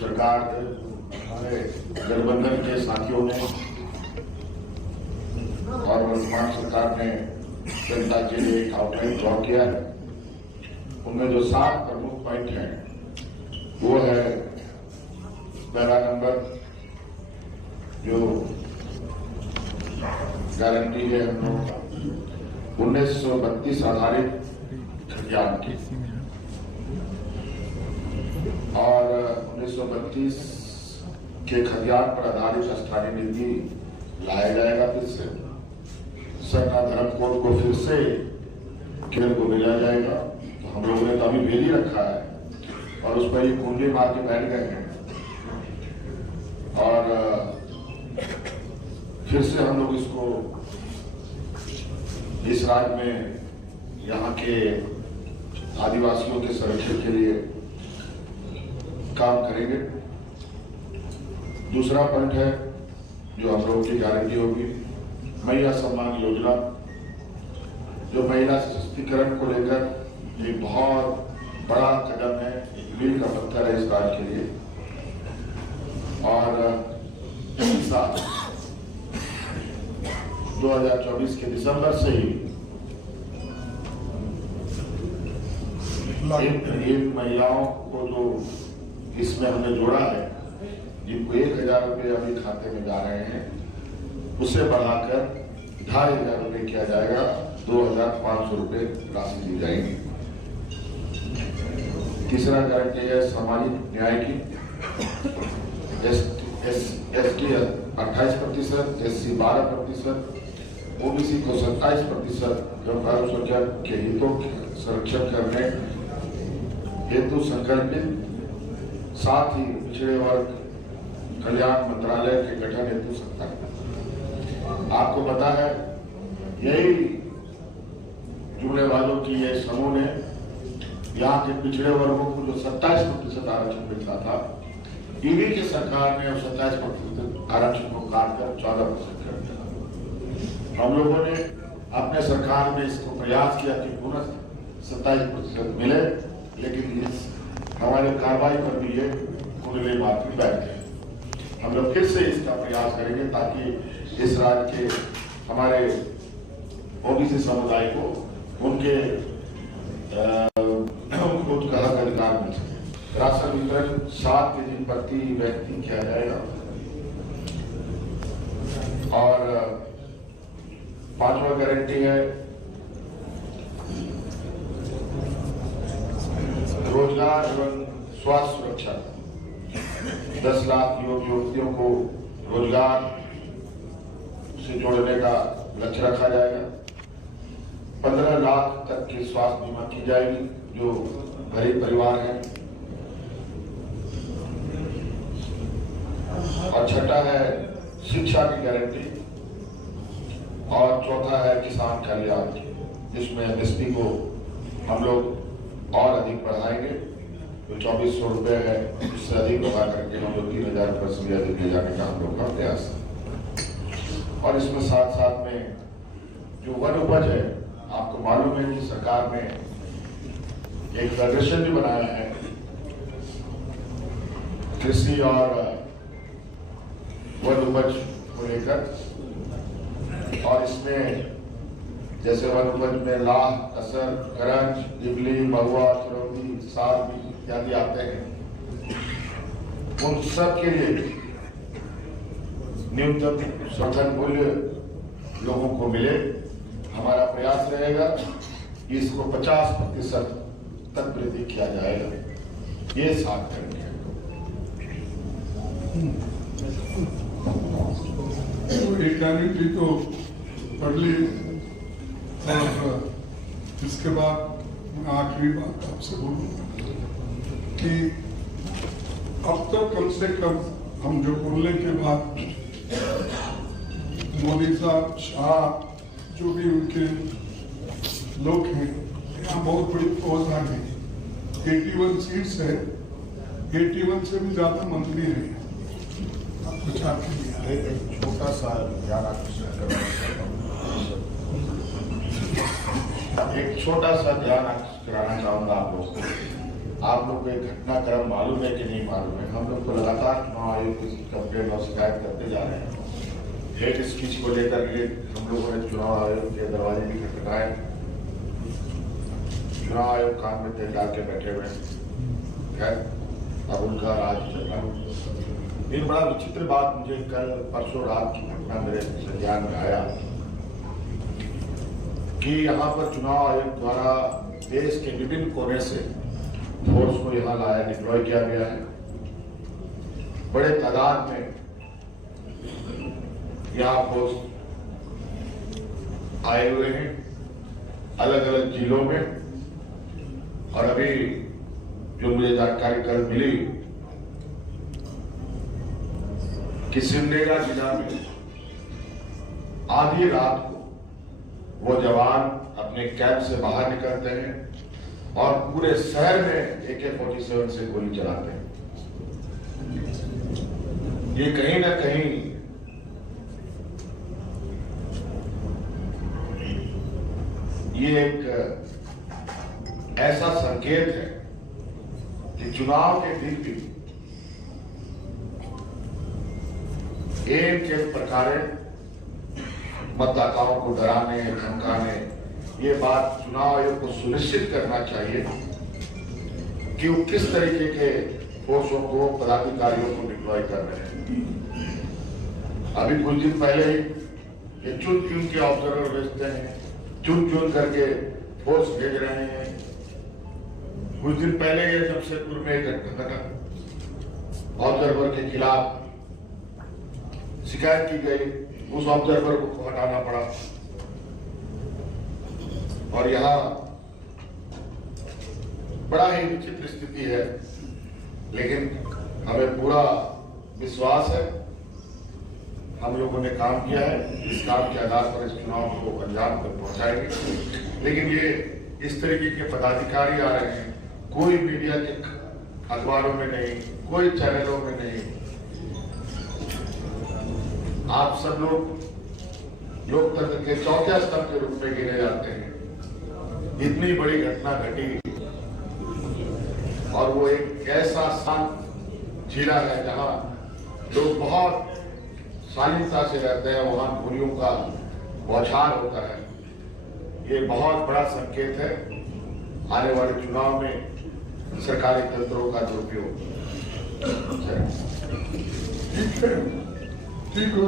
सरकार हमारे गठबंधन के साथियों ने और वर्तमान सरकार ने जनता के लिए एक आउटलाइन ड्रॉ किया है। उनमें जो 7 प्रमुख पॉइंट हैं वो है, पहला नंबर जो गारंटी है हम लोगों का 1932 आधारित खतियान की, और 1932 के खतियान पर आधारित स्थानीय नीति लाया जाएगा। फिर से सरना धर्म कोड को फिर से केंद्र को भेजा जाएगा। तो हम लोगों ने तो अभी भेज ही रखा है और उस पर ये कुंडली मार के बैठ गए हैं, और फिर से हम लोग इसको इस राज्य में यहाँ के आदिवासियों के संरक्षण के लिए काम करेंगे। दूसरा पॉइंट है जो हम लोगों की गारंटी होगी, महिला सम्मान योजना, जो महिला सशक्तिकरण को लेकर एक बहुत बड़ा कदम है, एक मील का पत्थर है इस राज्य के लिए। और 2024 के दिसंबर से ही इन महिलाओं को जो इसमें हमने जोड़ा है, जिनको 1000 रुपये अभी खाते में जा रहे हैं, उसे बढ़ाकर 2500 रुपये किया जाएगा, 2500 रुपये राशि दी जाएगी। तीसरा गारंटी है सामाजिक न्याय की, एसटी 28%, एससी 12%, ओबीसी को 27%, अल्पसंख्यक के हितों के संरक्षण करने हेतु संकल्पित, साथ ही पिछड़े वर्ग कल्याण मंत्रालय के गठन हेतु संकल्प। आपको पता है, यही जुड़ने वालों की ये समूह ने यहाँ के पिछड़े वर्गों को जो 27% आरक्षण मिलता था, टीवी की सरकार ने 27% आरक्षण को काटकर 14% कर दिया। हम लोगों ने अपने सरकार में इसको प्रयास किया कि पुनः 27% मिले, लेकिन इस हमारे कार्रवाई पर भी ये कुंडली मार के बैठ गए। हम लोग फिर से इसका प्रयास करेंगे ताकि इस राज्य के हमारे ओबीसी समुदाय को उनके उनका हक अधिकार मिल सके। राशन वितरण 7 केजी प्रति व्यक्ति किया जाएगा। और 5वां गारंटी है रोजगार एवं स्वास्थ्य सुरक्षा। 10 लाख युवक युवतियों को रोजगार से जोड़ने का लक्ष्य रखा जाएगा। 15 लाख तक की स्वास्थ्य बीमा की जाएगी जो गरीब परिवार हैं। और छठा है शिक्षा की गारंटी, और चौथा है किसान कल्याण, जिसमें एमएसपी को हम लोग और अधिक बढ़ाएंगे। जो 2400 रुपये है, उससे अधिक बढ़ा करके हम लोग 3000 रुपये से भी अधिक ले जाने का हम लोग का प्रयास है। और इसमें साथ साथ में जो वन उपज है, आपको मालूम है कि सरकार ने एक फेडरेशन भी बनाया है कृषि और वन उपज को लेकर, और इसमें जैसे वन उपज में लाह, कसर, करंज, इबली, महुआ, चिरौंजी, साग इत्यादि आते हैं। उन सब के लिए न्यूनतम समर्थन मूल्य लोगों को मिले। हमारा प्रयास रहेगा कि इसको 50% तक वृद्धि किया जाएगा। ये 7 करेंगे। एक गारंटी तो पढ़ ली, और इसके बाद मैं आखिरी बात आपसे बोलूँगा कि अब तक कम से कम हम जो बोलने के बाद मोदी साहब, शाह, जो भी उनके लोग हैं, यहाँ बहुत बड़ी फौज आ गई। 81 सीट्स है, 81 से भी ज्यादा मंत्री हैं। कुछ आपके लिए एक छोटा सा ध्यान कराना चाहूंगा आप लोगों को। आप लोग को एक घटनाक्रम मालूम है कि नहीं मालूम है, हम लोग को लगातार चुनाव आयोग की कंप्लेन और शिकायत करते जा रहे हैं। हेट स्पीच को लेकर के हम लोगों ने चुनाव आयोग के दरवाजे भी खटखटाए, चुनाव आयोग कान में तेल डाल के बैठे हुए हैं। खैर अब उनका राज चल रहा है। एक बड़ा विचित्र बात मुझे कल परसों रात की घटना मेरे संज्ञान में आया कि यहाँ पर चुनाव आयोग द्वारा देश के विभिन्न कोने से फोर्स को यहाँ लाया, डिप्लॉय किया गया है। बड़े तादाद में यहाँ फोर्स आए हुए हैं अलग अलग जिलों में, और अभी जो मुझे जानकारी कल मिली कि सिमडेगा जिला में आधी रात को वो जवान अपने कैंप से बाहर निकलते हैं और पूरे शहर में AK-47 से गोली चलाते हैं। ये कहीं ना कहीं ये एक ऐसा संकेत है कि चुनाव के दिन भी एक प्रकार मतदाताओं को डराने धमकाने, ये बात चुनाव आयोग को सुनिश्चित करना चाहिए कि वो किस तरीके के फोर्सों को, पदाधिकारियों को डिप्लॉय कर रहे हैं। अभी कुछ दिन पहले ही ये चुन चुन के ऑब्जर्वर भेजते हैं, चुन चुन करके फोर्स भेज रहे हैं। कुछ दिन पहले ये जमशेदपुर में एक घटना घटा, ऑब्जर्वर के खिलाफ शिकायत की गई, उस ऑब्जर्वर को हटाना पड़ा। और यहाँ बड़ा ही विचित्र स्थिति है, लेकिन हमें पूरा विश्वास है हम लोगों ने काम किया है, इस काम के आधार पर इस चुनाव को अंजाम तक पहुंचाएंगे। लेकिन ये इस तरीके के पदाधिकारी आ रहे हैं, कोई मीडिया के अखबारों में नहीं, कोई चैनलों में नहीं, आप सब लोग लोकतंत्र के चौथे स्तंभ के रूप में गिने जाते हैं। इतनी बड़ी घटना घटी और वो एक ऐसा शांत जिला है जहां लोग बहुत शालीनता से रहते हैं, वहां गोलियों का बौछार होता है। ये बहुत बड़ा संकेत है आने वाले चुनाव में सरकारी तंत्रों का दुरुपयोग। ठीक है, जो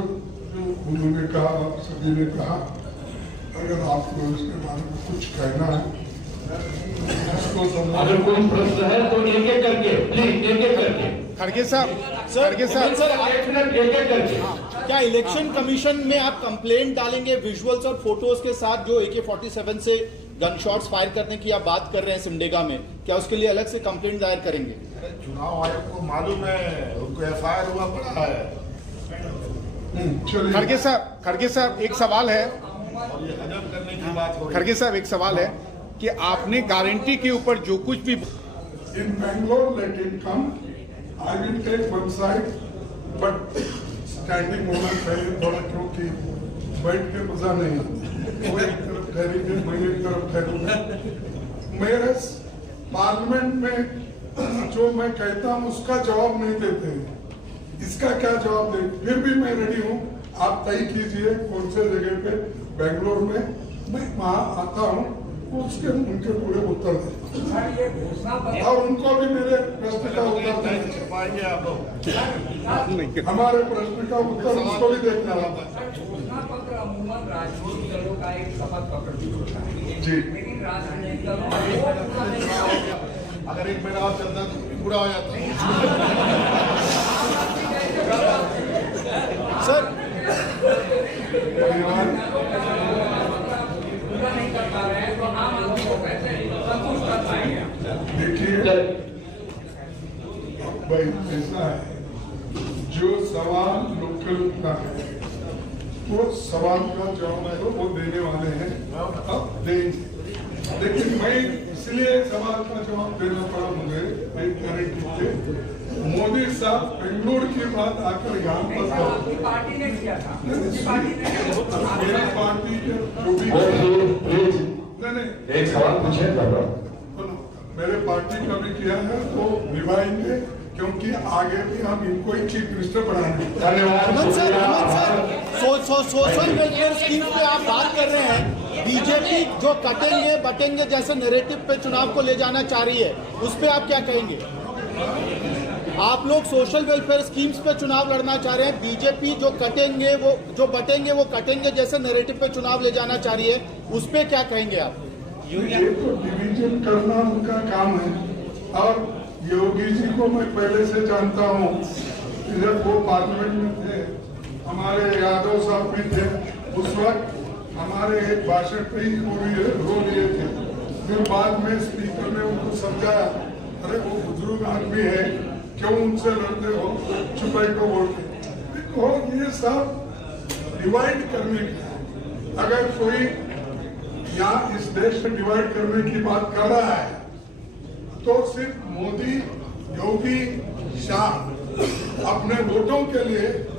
उन्होंने कहा, आप सभी ने कहा, अगर आपको इसके बारे में कुछ कहना है, अगर कोई प्रश्न है तो एक एक करके, प्लीज एक एक करके। खड़गे साहब, एक मिनट एक एक करके। क्या इलेक्शन कमीशन में आप कंप्लेंट डालेंगे विजुअल्स और फोटोज के साथ, जो AK-47 से गन शॉट्स फायर करने की आप बात कर रहे हैं सिमडेगा में, क्या उसके लिए अलग से कंप्लेंट दायर करेंगे? चुनाव आयोग को मालूम है, उनको FIR हुआ पड़ा है। खड़गे साहब एक सवाल है, और ये हजम करने की बात हो रही है। खड़गे साहब एक सवाल है कि आपने गारंटी के ऊपर जो कुछ भी In Bangalore, let him come. I will take one side, but standing होना चाहिए थोड़ा, क्योंकि बैठ के मजा नहीं आता। वो एक तरफ ठहरेंगे, मैं एक तरफ ठहरूंगा। मेरे पार्लियामेंट में जो मैं कहता हूँ उसका जवाब नहीं देते हैं, इसका क्या जवाब दे? फिर भी मैं रेडी हूँ, आप तय कीजिए कौन से जगह पे बेंगलोर में मैं वहाँ आता हूँ, उसके उनके पूरे उत्तर दें और उनको भी मेरे प्रश्न का उत्तर दें। पाएंगे आप लोग। हमारे प्रश्न का उत्तर उसको भी देखना होगा। घोषणा पत्र अमूमन राजनीतिक दलों का एक शपथ पत्र होता है जी, लेकिन राजनीतिक दलों अगर एक महीना और चलता तो पूरा हो जाता। सर पूरा नहीं कर पा रहे हैं तो आम आदमी को कैसे संतुष्ट कर पाएंगे? देखिए भाई, ऐसा है, जो सवाल लोकल का है वो सवाल का जवाब तो वो देने वाले हैं, अब देंगे। लेकिन मैं इसलिए सवाल का जवाब देना पड़ा मुझे, मैं गारंटी थे मोदी साहब बेंगलोर की बात आकर यहाँ पर आपकी पार्टी ने किया था, आपकी पार्टी ने मेरी पार्टी के जो भी प्लीज नहीं एक सवाल पूछे बोलो। मेरे पार्टी का भी किया है वो निभाएंगे, क्योंकि आगे भी हम इनको ही चीफ मिनिस्टर बनाएंगे। Hemant sir, social welfare scheme पे आप बात कर रहे हैं। बीजेपी जो कटेंगे बटेंगे जैसे नैरेटिव पे चुनाव को ले जाना चाह रही है, उस पे आप क्या कहेंगे? आप लोग सोशल वेलफेयर स्कीम्स पे चुनाव लड़ना चाह रहे हैं, बीजेपी जो कटेंगे वो जो बटेंगे वो कटेंगे जैसे नैरेटिव पे चुनाव ले जाना चाह रही है, उस पे क्या कहेंगे आप? ये तो डिवीजन करना उनका काम है, और योगी जी को मैं पहले से जानता हूँ। जब वो पार्लियामेंट में थे, हमारे यादव साहब भी थे, उस वक्त हमारे एक भाषण पे ही रो लिए थे। फिर बाद में स्पीकर ने उनको समझाया, अरे वो बुजुर्ग आदमी है, क्यों उनसे लड़ते हो, चुप को बोलते। देखो ये सब डिवाइड करने का, अगर कोई यहाँ इस देश में डिवाइड करने की बात कर रहा है तो सिर्फ मोदी, योगी, शाह अपने वोटों के लिए